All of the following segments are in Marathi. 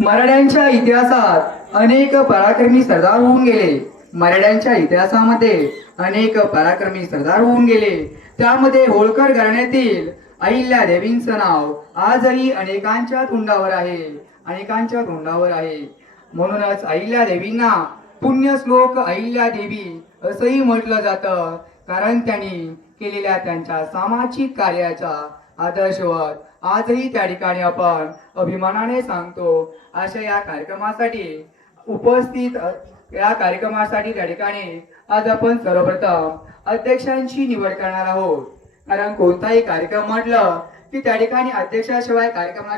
मराठ्यांच्या इतिहासात अनेक पराक्रमी सरदार होऊन गेले. मराठ्यांच्या इतिहासामध्ये अनेक पराक्रमी सरदार होऊन गेले. त्यामध्ये होळकर घराण्यातील अहिल्या देवींचं नाव आजही अनेकांच्या तोंडावर आहे. अनेकांच्या तोंडावर आहे. म्हणूनच अहिल्या देवींना पुण्यश्लोक अहिल्या देवी असंही म्हटलं जातं. कारण त्यांनी केलेल्या त्यांच्या सामाजिक कार्याचा आदर्शवत आजही त्या ठिकाणी आपण अभिमानाने सांगतो अशा या कार्यक्रमासाठी उपस्थित या कार्यक्रमासाठी त्या ठिकाणी आज आपण सर्वप्रथम अध्यक्षांची निवड करणार आहोत. कारण कोणताही कार्यक्रम म्हटलं की त्या ठिकाणी अध्यक्षाशिवाय कार्यक्रमा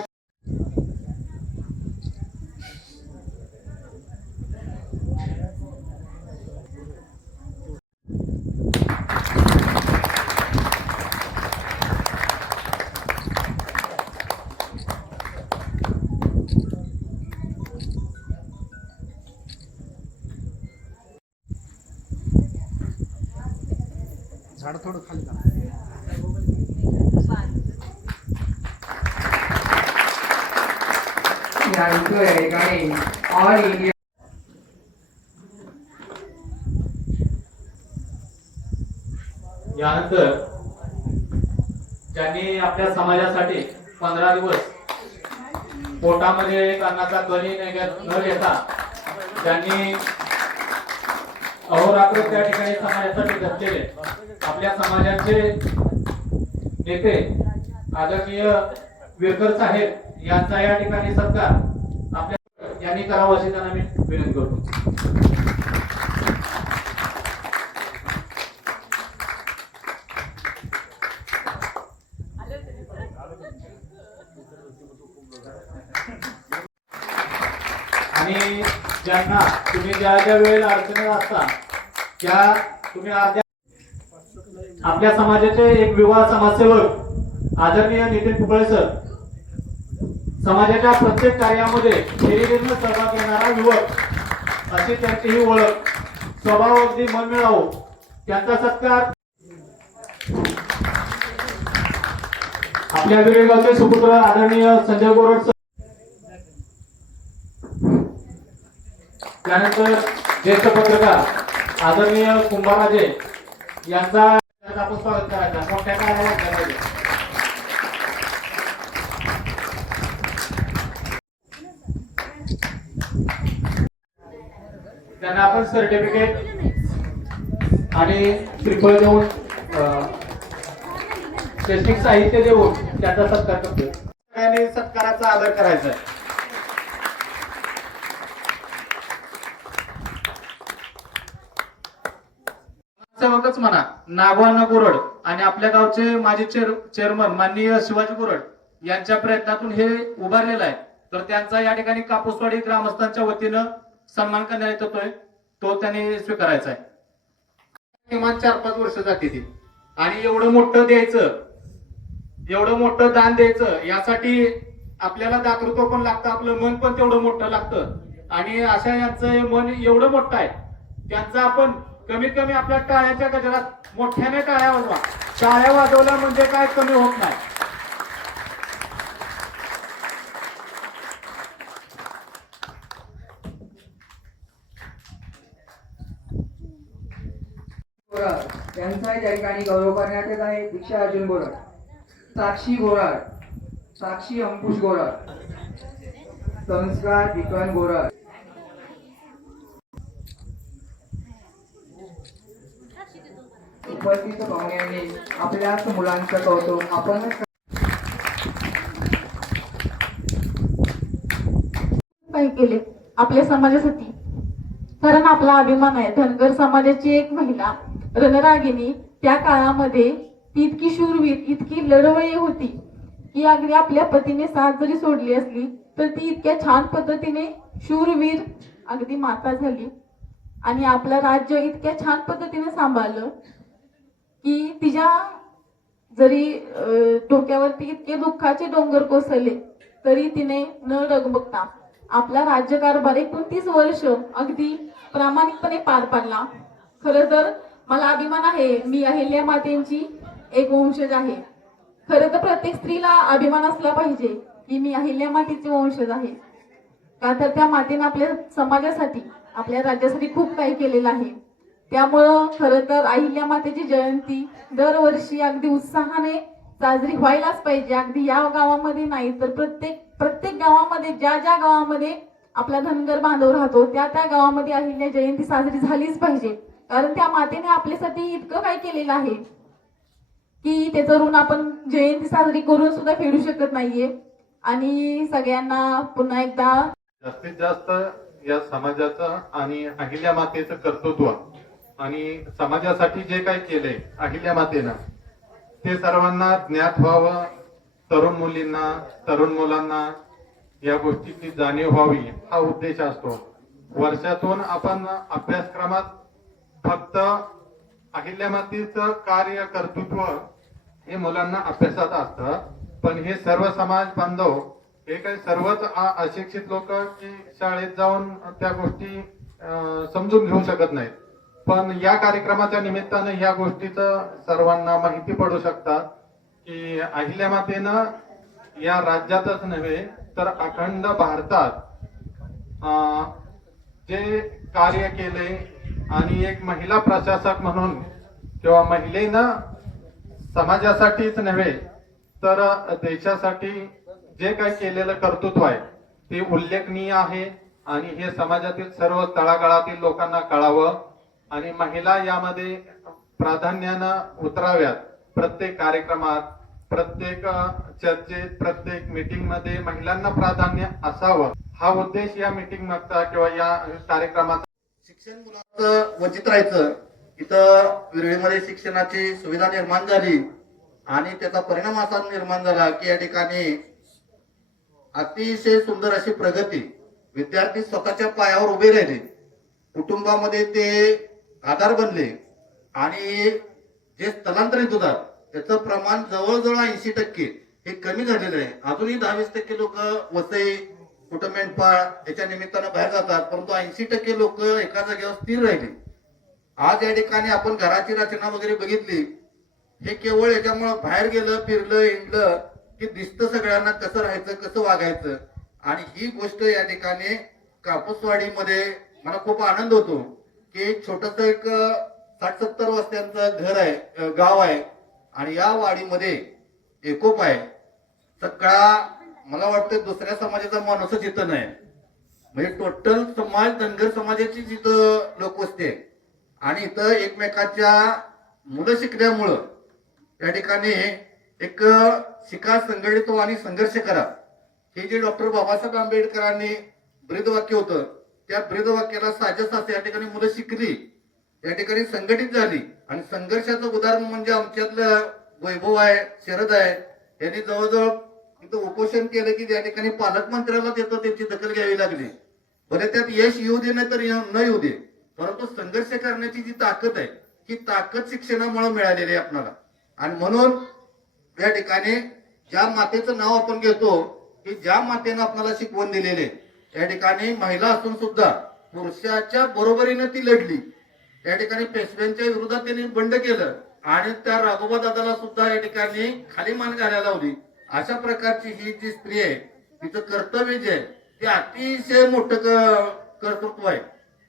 झाड थोडं खाली करा. या यानंतर त्यांनी आपल्या समाजासाठी पंधरा दिवस पोटामध्ये एक अन्नाचा ध्वनी न घेता त्यांनी अहोरात्र त्या ठिकाणी समाजासाठी झटलेले आपल्या समाजाचे नेते आदरणीय विरकर साहेब यांचा या ठिकाणी सत्कार आपल्या यांनी करावा अशी त्यांना मी विनंती करतो. आणि ज्यांना तुम्ही ज्या ज्या वेळेला अडचणीत असता त्या तुम्ही अर्ध्या आपल्या समाजाचे एक विवाह समाजसेवक आदरणीय नितीन पुकळे सर. समाजाच्या प्रत्येक कार्यामध्ये हिरिरीनं सहभाग घेणारा युवक अशी त्यांची ही ओळख स्वभाव अगदी मन मिळावो त्यांचा सत्कार. आपल्या विरेगावचे सुपुत्र आदरणीय संजय गोरड सर. त्यानंतर ज्येष्ठ पत्रकार आदरणीय कुंभाराजे यांचा आपण स्वागत करायचा मोठ्या काळाला करायचं त्यांना आपण सर्टिफिकेट आणि श्रीफळ देऊन शैक्षणिक साहित्य देऊन त्याचा सत्कार करतो सगळ्यांनी सत्काराचा आदर करायचा आहे. सेवकच म्हणा. नागवान गुरड आणि आपल्या गावचे माजी चेअर चेअरमन माननीय शिवाजी गुरड यांच्या प्रयत्नातून हे उभारलेलं आहे. तर त्यांचा या ठिकाणी कापूसवाडी ग्रामस्थांच्या वतीनं सन्मान करण्यात येतोय तो त्यांनी स्वीकारायचा आहे. किमान चार पाच वर्ष जाते ती. आणि एवढं मोठं द्यायचं एवढं मोठं दान द्यायचं यासाठी आपल्याला दातृत्व पण लागतं आपलं मन पण तेवढं मोठं लागतं. आणि अशा यांचं मन एवढं मोठं आहे त्यांचं आपण कमीत कमी आपल्या टाळ्याच्या गजरात मोठ्याने टाळ्या वाजवा. टाळ्या वाजवल्या म्हणजे काय कमी होत नाही. बोराड त्या ठिकाणी गौरव करण्यात येत आहे. दीक्षा अर्जुन बोराड साक्षी बोराड साक्षी अंकुश बोराड संस्कार विक्रम बोराड उपस्थित पाहुण्यांनी आपल्याच मुलांचं कौतुक आपणच काही केले आपल्या समाजासाठी. कारण आपला अभिमान आहे. धनगर समाजाची एक महिला रणरागिनी त्या काळामध्ये ती इतकी शूरवीर इतकी लढवयी होती की अगदी आपल्या पतीने साथ जरी सोडली असली तर ती इतक्या छान पद्धतीने शूरवीर अगदी माता झाली. आणि आपलं राज्य इतक्या छान पद्धतीने सांभाळलं की तिच्या जरी अं, डोक्यावरती इतके दुःखाचे डोंगर कोसळले तरी तिने न डगमगता आपला राज्यकारभार एकोणतीस वर्ष अगदी प्रामाणिकपणे पार पाडला. खरं तर मला अभिमान आहे मी अहिल्या मातेंची एक वंशज आहे. खरं तर प्रत्येक स्त्रीला अभिमान असला पाहिजे की मी अहिल्या मातेची वंशज आहे. का तर त्या मातेने आपल्या समाजासाठी आपल्या राज्यासाठी खूप काही केलेलं आहे. त्यामुळं खरं तर अहिल्या मातेची जयंती दरवर्षी अगदी उत्साहाने साजरी व्हायलाच पाहिजे. अगदी या गावामध्ये नाही तर प्रत्येक प्रत्येक गावामध्ये ज्या ज्या गावामध्ये आपला धनगर बांधव राहतो त्या त्या गावामध्ये अहिल्या जयंती साजरी झालीच पाहिजे. कारण त्या मातेने आपल्यासाठी इतकं काय केलेलं आहे की त्याचं ऋण आपण जयंती साजरी करून सुद्धा फेडू शकत नाहीये. आणि सगळ्यांना पुन्हा एकदा जास्तीत जास्त या समाजाचं आणि अहिल्या मातेचं कर्तृत्व आणि समाजासाठी जे काही केलंय अहिल्या मातेनं ते सर्वांना ज्ञात व्हावं. तरुण मुलींना तरुण मुलांना या गोष्टीची जाणीव व्हावी हा उद्देश असतो. वर्षातून आपण अभ्यासक्रमात फक्त अहिल्या मातेचं कार्य कर्तृत्व हे मुलांना अभ्यासात असतं. पण हे सर्व समाज बांधव हे काही सर्वच अशिक्षित लोक की शाळेत जाऊन त्या गोष्टी समजून घेऊ शकत नाहीत. पण या कार्यक्रमाच्या निमित्तानं या गोष्टीचं सर्वांना माहिती पडू शकतात की अहिल्या मातेनं या राज्यातच नव्हे तर अखंड भारतात जे कार्य केले आणि एक महिला प्रशासक म्हणून किंवा महिलेनं समाजासाठीच नव्हे तर देशासाठी जे काही केलेलं कर्तृत्व आहे ते उल्लेखनीय आहे आणि हे समाजातील सर्व तळागाळातील लोकांना कळावं. आणि महिला यामध्ये प्राधान्यानं उतराव्यात. प्रत्येक कार्यक्रमात प्रत्येक चर्चेत प्रत्येक मीटिंगमध्ये महिलांना प्राधान्य असावं. हा उद्देश या मीटिंग मागचा किंवा या कार्यक्रमाचा. शिक्षण मुलांचं वंचित राहायचं. इथं विरळीमध्ये शिक्षणाची सुविधा निर्माण झाली आणि त्याचा परिणाम असा निर्माण झाला की या ठिकाणी अतिशय सुंदर अशी प्रगती. विद्यार्थी स्वतःच्या पायावर उभे राहिले. कुटुंबामध्ये ते आधार बनले आणि जे स्थलांतरित होतात त्याचं प्रमाण जवळजवळ ऐंशी टक्के हे कमी झालेलं आहे. अजूनही दहावीस टक्के लोक वसई कुठं मेंढपाळ याच्या निमित्तानं बाहेर जातात परंतु ऐंशी टक्के लोक एका जागेवर स्थिर राहिले. आज या ठिकाणी आपण घराची रचना वगैरे बघितली. हे केवळ याच्यामुळं बाहेर गेलं फिरलं हिंडलं की दिसतं सगळ्यांना कसं राहायचं कसं वागायचं. आणि ही गोष्ट या ठिकाणी कापूसवाडीमध्ये मला खूप आनंद होतो. की एक छोटस एक साठ सत्तर वस्त्यांचं घर आहे गाव आहे. आणि या वाडीमध्ये एकोप आहे. सगळा मला वाटतं दुसऱ्या समाजाचा माणूसच इथं नाही. म्हणजे टोटल समाज धनगर समाजाची जिथं लोक वसते आणि इथं एकमेकाच्या मुलं शिकल्यामुळं त्या ठिकाणी एक शिका संघटित आणि संघर्ष करा. हे जे डॉक्टर बाबासाहेब आंबेडकरांनी ब्रीदवाक्य होतं त्या ब्रेदवाक्याला साजेस या ठिकाणी मुलं शिकली. या ठिकाणी संघटित झाली. आणि संघर्षाचं उदाहरण म्हणजे आमच्यातलं वैभव आहे शरद आहे. यांनी जवळजवळ इथं उपोषण केलं की त्या ठिकाणी पालकमंत्र्याला देतो त्यांची दखल घ्यावी लागली. भले त्यात यश येऊ दे नाही तर न येऊ दे. परंतु संघर्ष करण्याची जी ताकद आहे ही ताकद शिक्षणामुळे मिळालेली आहे आपणाला. आणि म्हणून या ठिकाणी ज्या मातेचं नाव आपण घेतो की ज्या मातेनं आपल्याला शिकवण दिलेले या ठिकाणी महिला असून सुद्धा पुरुषाच्या बरोबरीने ती लढली. त्या ठिकाणी पेशव्यांच्या विरोधात त्यांनी बंड केलं आणि त्या राघोबा दादाला सुद्धा या ठिकाणी खाली मान घालायला लावली. अशा प्रकारची ही जी स्त्री आहे तिचं कर्तव्य जे आहे ते अतिशय मोठं कर्तृत्व आहे.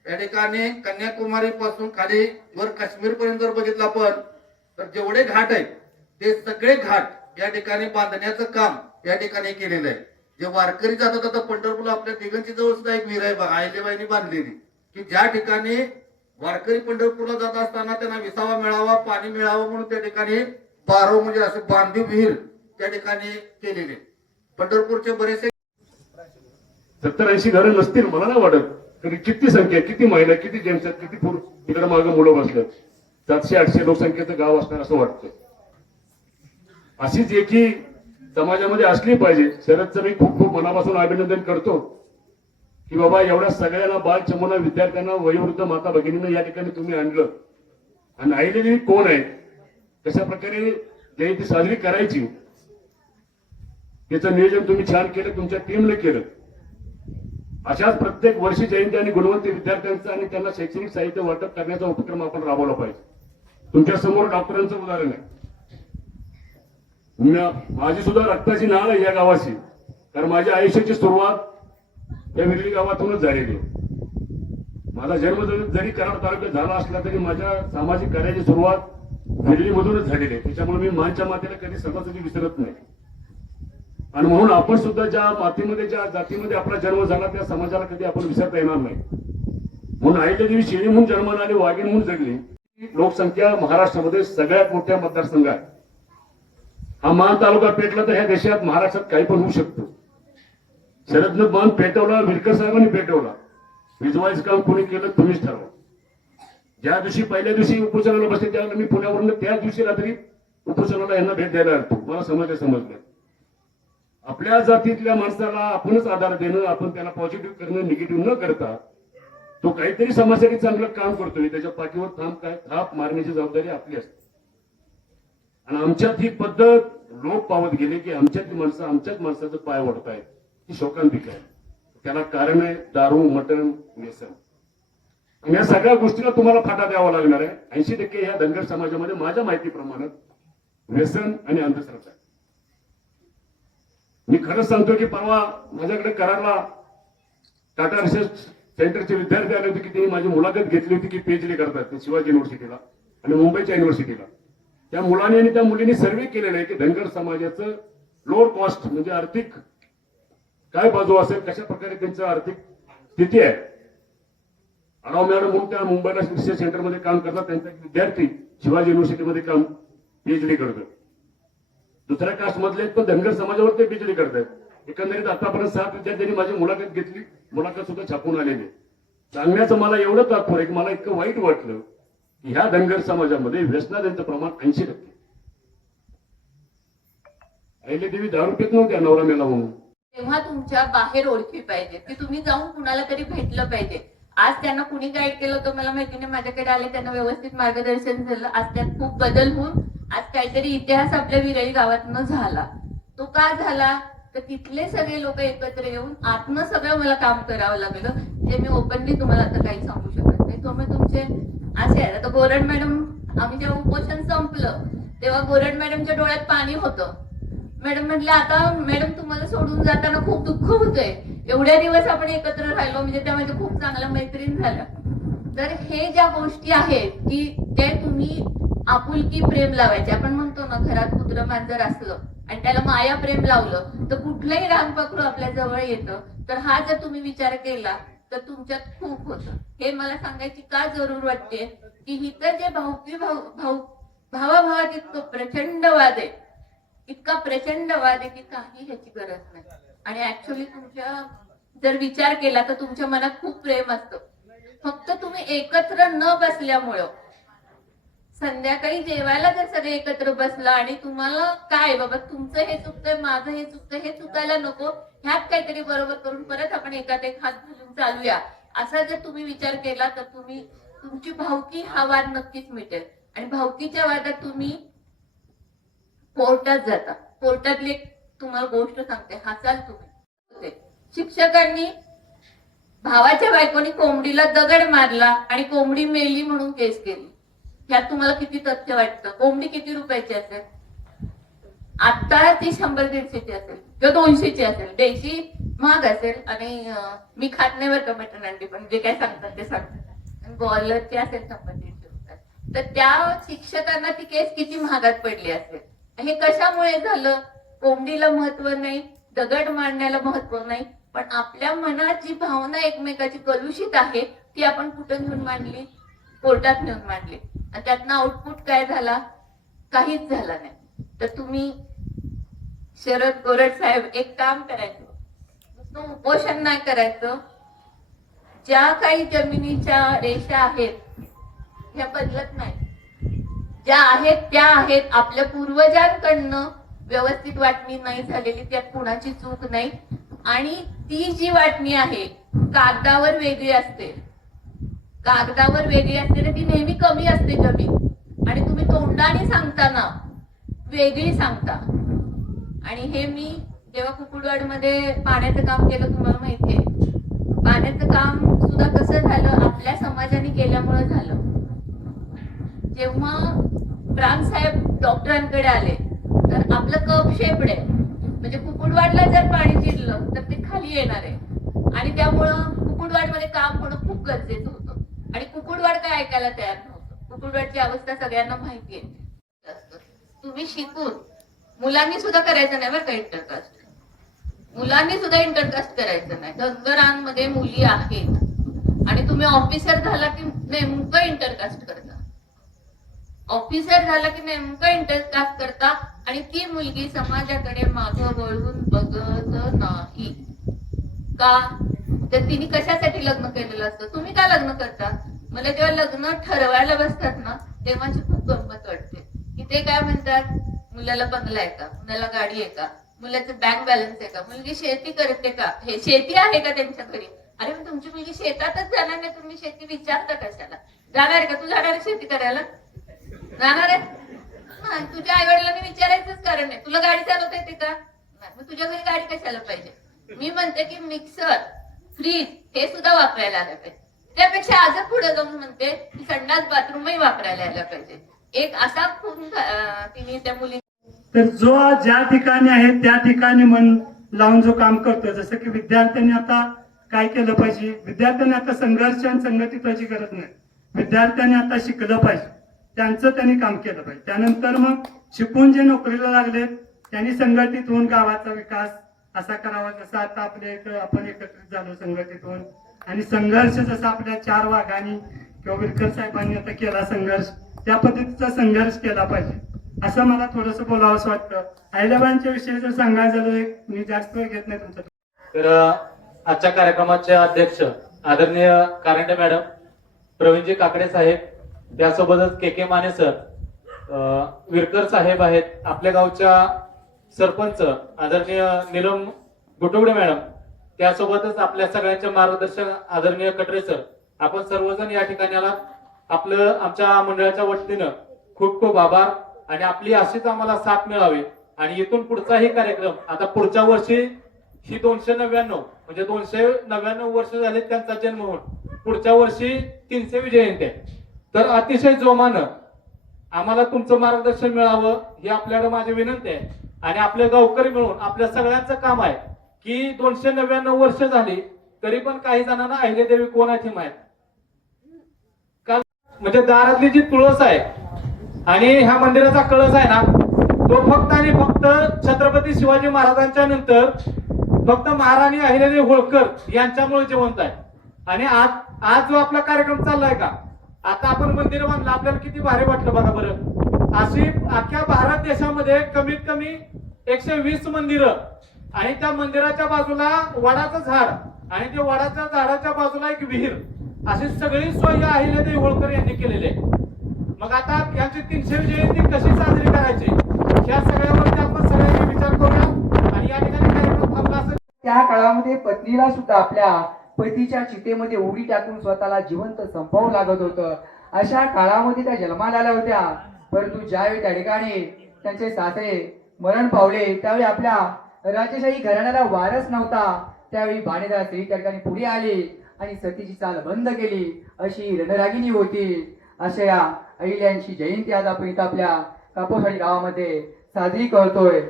त्या ठिकाणी कन्याकुमारी पासून खाली वर काश्मीर पर्यंत जर बघितलं आपण तर जेवढे घाट आहेत ते सगळे घाट या ठिकाणी बांधण्याचं काम या ठिकाणी केलेलं आहे. जे वारकरी जातात आता पंढरपूरला आपल्या तिघांची जवळ सुद्धा एक विहीर आहे बघा आयलेबाईंनी बांधलेली. की ज्या ठिकाणी वारकरी पंढरपूरला जात असताना त्यांना विसावा मिळावा पाणी मिळावं म्हणून त्या ठिकाणी बारो म्हणजे असे बांधीव विहीर त्या ठिकाणी केलेले. पंढरपूरचे बरेचसे सत्तर ऐंशी घरं नसतील मला नाही वाटत. तरी किती संख्या किती महिला किती जेंट्स आहेत? किती पुरुष? इकडे मागे मुलं बसल्यात सातशे आठशे लोकसंख्येचं गाव असणार असं वाटतं अशीच एकी समाजामध्ये असली पाहिजे. शरदचं मी खूप खूप मनापासून अभिनंदन करतो की बाबा एवढ्या सगळ्यांना बाल चमना विद्यार्थ्यांना वयोवृद्ध माता भगिनींना या ठिकाणी तुम्ही आणलं. आणि आईलेली कोण आहे कशा प्रकारे जयंती साजरी करायची याचं नियोजन तुम्ही छान केलं तुमच्या टीमने केलं. अशाच प्रत्येक वर्षी जयंती आणि गुणवंत विद्यार्थ्यांचं आणि त्यांना शैक्षणिक साहित्य वाटप करण्याचा उपक्रम आपण राबवला पाहिजे. तुमच्यासमोर डॉक्टरांचं उदाहरण आहे. माझी सुद्धा रक्ताची नाळ आहे या गावाची कारण माझ्या आयुष्याची सुरुवात त्या विरळी गावातूनच झालेली. माझा जन्म जरी जरी कराड तालुक्यात झाला असला तरी माझ्या सामाजिक कार्याची सुरुवात विरळीमधूनच झालेली आहे. त्याच्यामुळे मी मानच्या मातेला कधी सदासदी विसरत नाही. आणि म्हणून आपण सुद्धा ज्या मातीमध्ये ज्या जातीमध्ये आपला जन्म झाला त्या समाजाला कधी आपण विसरता येणार नाही. म्हणून आईच्या देवी शेळी म्हणून जन्माला आणि वाघीण म्हणून जगली. लोकसंख्या महाराष्ट्रामध्ये सगळ्यात मोठ्या मतदारसंघ आहे. हा मान तालुका पेटला तर ह्या देशात महाराष्ट्रात काही पण होऊ शकतं. शरदनं मान पेटवला विरकर साहेबांनी पेटवला. विजवायचं काम कोणी केलं तुम्हीच ठरवा. ज्या दिवशी पहिल्या दिवशी उपोषणाला बसले त्यावेळेला मी पुण्यावरून त्याच दिवशी रात्री उपोषणाला यांना भेट द्यायला लागतो मला समजलं समजलं. आपल्या जातीतल्या माणसाला आपणच आधार देणं आपण त्याला पॉझिटिव्ह करणं निगेटिव्ह न करता तो काहीतरी समाजासाठी चांगलं काम करतोय. त्याच्या पाठीवर थांब काय थाप मारण्याची जबाबदारी आपली असते. आमच्यात ही पद्धत लोक पावत गेले की आमच्यातली माणसं आमच्याच माणसाचं पाय ओढतायत. ही शोकांतिक आहे. त्याला कारण आहे दारू मटण व्यसन. या सगळ्या गोष्टीला तुम्हाला फाटा द्यावा लागणार आहे. ऐंशी टक्के या धनगर समाजामध्ये माझ्या माहितीप्रमाणे व्यसन आणि अंधश्रद्धा मी खरंच सांगतो की परवा माझ्याकडे करारला टाटा रिसर्च सेंटरचे विद्यार्थी आले होते की त्यांनी माझी मुलाखत घेतली होती की पीएचडी करतात शिवाजी युनिव्हर्सिटीला आणि मुंबईच्या युनिव्हर्सिटीला त्या मुलाने आणि त्या मुलींनी सर्वे केलेला आहे की धनगर समाजाचं लोअर कॉस्ट म्हणजे आर्थिक काय बाजू असेल कशा प्रकारे त्यांचं आर्थिक स्थिती आहे. अराव मॅडम म्हणून त्या मुंबईला रिसर्च सेंटरमध्ये काम करतात त्यांचा विद्यार्थी शिवाजी युनिव्हर्सिटीमध्ये काम पीएचडी करतो दुसऱ्या कास्ट मधले पण धनगर समाजावर ते पीएचडी करतात एकंदरीत आतापर्यंत सात विद्यार्थ्यांनी माझी मुलाखत घेतली मुलाखत सुद्धा छापून आलेली सांगण्याचं मला एवढं तात्पर्य मला इतकं वाईट वाटलं ह्या धनगर समाजामध्ये व्यसनाद्यांचं प्रमाण ऐंशी टक्के. अहिले देवी दारू पित नव्हत्या नवरा मेला म्हणून. तेव्हा तुमच्या बाहेर ओळखी पाहिजे. की तुम्ही जाऊन कुणाला तरी भेटलं पाहिजे. आज त्यांना कुणी गाईड केलं होतं मला माहिती नाही. माझ्याकडे आले त्यांना व्यवस्थित मार्गदर्शन झालं. आज त्यात खूप बदल होऊन आज काहीतरी इतिहास आपल्या विरळी गावातनं झाला. तो का झाला? तर तिथले सगळे लोक एकत्र येऊन आतनं सगळं मला काम करावं लागलं. जे मी ओपनली तुम्हाला आता काही सांगू शकत नाही. तुम्ही तुमचे असे आहेत आता गोरड मॅडम आम्ही जेव्हा उपोषण संपलं तेव्हा गोरड मॅडमच्या डोळ्यात पाणी होतं. मॅडम म्हटलं आता मॅडम तुम्हाला सोडून जाताना खूप दुःख होतंय. एवढ्या दिवस आपण एकत्र राहिलो म्हणजे त्या माझ्या खूप चांगला मैत्रीण झाला. तर हे ज्या गोष्टी आहेत की ते तुम्ही आपुलकी प्रेम लावायचे. आपण म्हणतो ना घरात कुत्र मांजर असलं आणि त्याला माया प्रेम लावलं तर कुठलंही रानपाखरू आपल्या जवळ येतं. तर हा जर तुम्ही विचार केला तर तुमच्यात खूप होतं. हे मला सांगायची का जरूर वाटते? की इथं जे भाऊकी भाऊ भाऊ भावाभावात इतकं प्रचंड वाद आहे. इतका प्रचंड वाद आहे की काही ह्याची गरज नाही. आणि ऍक्च्युली तुमच्या जर विचार केला तर तुमच्या मनात खूप प्रेम असतं. फक्त तुम्ही एकत्र न बसल्यामुळं. संध्याकाळी जेवायला जर सगळे एकत्र बसला आणि तुम्हाला काय बाबा तुमचं हे चुकतंय माझं हे चुकतंय हे चुकायला नको ह्यात काहीतरी बरोबर करून परत आपण एकात एक हात घालून चालूया. असा जर तुम्ही विचार केला तर तुम्ही तुमची भावकी हा वाद नक्कीच मिटेल. आणि भावकीच्या वादात तुम्ही कोर्टात जाता. कोर्टातली तुम्हाला गोष्ट सांगते. हसाल तुम्ही. शिक्षकांनी भावाच्या बायकोनी कोंबडीला दगड मारला आणि कोंबडी मेली म्हणून केस केली. ह्यात तुम्हाला किती तथ्य वाटतं? कोंबडी किती रुपयाची असेल? आता ती शंभर दीडशेची असेल. किंवा दोनशेची असेल देशी महाग असेल आणि मी खात नाही बरं का मटण अंडी पण जे काय सांगतात ते सांगतात. बॉलरची असेल शंभर दीडशे तर त्या शिक्षकांना ती केस किती महागात पडली असेल? हे कशामुळे झालं? कोंबडीला महत्त्व नाही दगड मारण्याला महत्त्व नाही पण आपल्या मनात जी भावना एकमेकाची कलुषित आहे ती आपण कुठं घेऊन मांडली? कोर्टात नेऊन मांडली. आणि त्यातनं आउटपुट काय झाला? काहीच झाला नाही. तर तुम्ही शरद गोरड साहेब एक काम करायचं. नुसतं उपोषण नाही करायचं. ज्या काही जमिनीच्या रेषा आहेत ह्या बदलत नाही ज्या आहेत त्या आहेत. आपल्या पूर्वजांकडनं व्यवस्थित वाटणी नाही झालेली त्यात कुणाची चूक नाही. आणि ती जी वाटणी आहे कागदावर वेगळी असते. कागदावर वेगळी असते तर ती नेहमी कमी असते जमीन. आणि तुम्ही तोंडाने सांगताना वेगळी सांगता. आणि हे मी जेव्हा कुकुडवाडमध्ये पाण्याचं काम केलं तुम्हाला माहितीये पाण्याचं काम सुद्धा कसं झालं? आपल्या समाजाने केल्यामुळे झालं. जेव्हा रामसाहेब डॉक्टरांकडे आले तर आपलं कप शेपड. आहे म्हणजे कुकुडवाडला जर पाणी जिरलं तर ते खाली येणार आहे. आणि त्यामुळं कुकुडवाडमध्ये काम होणं खूप गरजेचं होतं. आणि कुकुडवाड काय ऐकायला तयार नव्हतं? कुकुडवाडची अवस्था सगळ्यांना माहिती आहे. तुम्ही शिकून मुलांनी सुद्धा करायचं नाही बरं का इंटरकास्ट मुलांनी सुद्धा इंटरकास्ट करायचं नाही. धनगरांमध्ये मुली आहेत. आणि तुम्ही ऑफिसर झाला की नेमकं इंटरकास्ट करता. ऑफिसर झाला की नेमकं इंटरकास्ट करता आणि ती मुलगी समाजाकडे मागं वळून बघत नाही. का? तर तिने कशासाठी लग्न केलेलं असतं? तुम्ही का लग्न करता? मला जेव्हा लग्न ठरवायला बसतात ना तेव्हाची खूप गंमत वाटते. की ते काय म्हणतात? मुलाला बंगला आहे का मुलाला गाडी आहे का मुलाचं बँक बॅलन्स आहे का मुलगी शेती करते का? हे शेती आहे का त्यांच्या घरी? अरे मग तुमची मुलगी शेतातच जाणार नाही तुम्ही शेती विचारता कशाला? जाणार का? तू जाणार शेती करायला? जाणार आहे? तुझ्या आई वडिलांनी विचारायचंच कारण नाही. तुला गाडी चालवता येते का? मग तुझ्या घरी गाडी कशाला पाहिजे? मी म्हणते की मिक्सर फ्रीज हे सुद्धा वापरायला आलं पाहिजे. त्यापेक्षा आजच पुढे जाऊन म्हणते की संडास बाथरूमही वापरायला आलं पाहिजे. एक असा खून तिने त्या मुली तर जो ज्या ठिकाणी आहे त्या ठिकाणी मन लावून जो काम करतो जसं की विद्यार्थ्यांनी आता काय केलं पाहिजे? विद्यार्थ्यांनी आता संघर्ष आणि संघटित व्हायची गरज नाही. विद्यार्थ्यांनी आता शिकलं पाहिजे. त्यांचं त्यांनी काम केलं पाहिजे. त्यानंतर मग शिकून जे नोकरीला लागले त्यांनी संघटित होऊन गावाचा विकास असा करावा. जसा आता आपल्या इथं आपण एकत्रित झालो संघटित होऊन. आणि संघर्ष जसा आपल्या चार वाघांनी किंवा विरकर साहेबांनी आता केला संघर्ष त्या पद्धतीचा संघर्ष केला पाहिजे. असं मला थोडस बोलावंसं वाटतं. अहिल्याबाईंच्या विषयी जर सांगायचं झालं मी जास्त वेळ घेत नाही तुमचा तर आजच्या कार्यक्रमाचे अध्यक्ष आदरणीय कारंडे मॅडम प्रवीणजी काकडे साहेब त्यासोबतच K K Mane sir Virkar साहेब आहेत आपल्या गावच्या सरपंच आदरणीय नीलम गुटुगडे मॅडम त्यासोबतच आपल्या सगळ्यांचे मार्गदर्शक आदरणीय कटरे सर आपण सर्वजण या ठिकाणी आपलं आमच्या मंडळाच्या वतीनं खूप खूप आभार. आणि आपली अशीच आम्हाला साथ मिळावी. आणि इथून पुढचाही कार्यक्रम आता पुढच्या वर्षी ही दोनशे नव्याण्णव म्हणजे दोनशे नव्याण्णव वर्ष झाले त्यांचा जन्म होऊन. पुढच्या वर्षी तीनशेवी जयंती आहे तर अतिशय जोमानं आम्हाला तुमचं मार्गदर्शन मिळावं ही आपल्याला माझी विनंती आहे. आणि आपले गावकरी मिळून आपल्या सगळ्यांचं काम आहे की दोनशे नव्याण्णव वर्ष झाली तरी पण काही जणांना अहिल्यादेवी कोणाची माहीत? का म्हणजे दारातली जी तुळस आहे आणि ह्या मंदिराचा कळस आहे ना तो फक्त आणि फक्त छत्रपती शिवाजी महाराजांच्या नंतर फक्त महाराणी अहिल्यादेवी होळकर यांच्यामुळे जिवंत आहे. आणि आज आज जो आपला कार्यक्रम चाललाय का आता आपण मंदिर बांधलं आपल्याला किती भारी वाटलं बघा बरं. अशी अख्ख्या भारत देशामध्ये कमीत कमी एकशे वीस मंदिरं आणि त्या मंदिराच्या बाजूला वडाचं झाड आणि त्या वडाच्या झाडाच्या बाजूला एक विहीर अशी सगळी सोय या अहिल्यादेवी होळकर यांनी केलेली आहे. मग आता यांची तीनशे जयंती कशी साजरी करायची? या सगळ्यावरती आपण सगळ्यांनी विचार करूया. आणि या ठिकाणी कार्यक्रम थांबला असेल. त्या काळामध्ये पत्नीला सुद्धा आपल्या पतीच्या चितेमध्ये उडी टाकून स्वतःला जिवंत संपवावं लागत होतं. अशा काळामध्ये त्या जन्माला आल्या होत्या. परंतु ज्यावेळी त्या ठिकाणी त्यांचे सासरे मरण पावले त्यावेळी आपल्या राजेशाही घराण्याला वारस नव्हता. त्यावेळी बाणेदार स्त्री त्या ठिकाणी पुढे आली आणि सतीची चाल बंद केली. अशी रणरागिणी होती. अशा या अहिल्यांची जयंती आज आपण इथं आपल्या कापोसाडी गावामध्ये साजरी करतोय.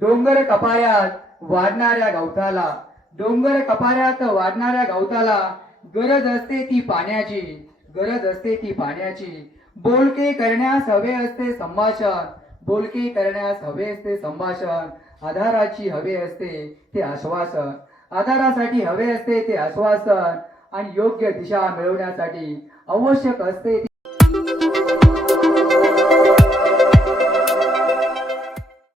डोंगर कपाऱ्यात वाढणाऱ्या गवताला डोंगर कपाऱ्यात वाढणाऱ्या गवताला गरज असते ती पाण्याची गरज असते ती पाण्याची. बोलके करण्यास हवे असते संभाषण बोलके करण्यास हवे असते संभाषण. आधाराची हवे असते ते आश्वासन. आधारासाठी हवे असते ते आश्वासन. आणि योग्य दिशा मिळवण्यासाठी आवश्यक असते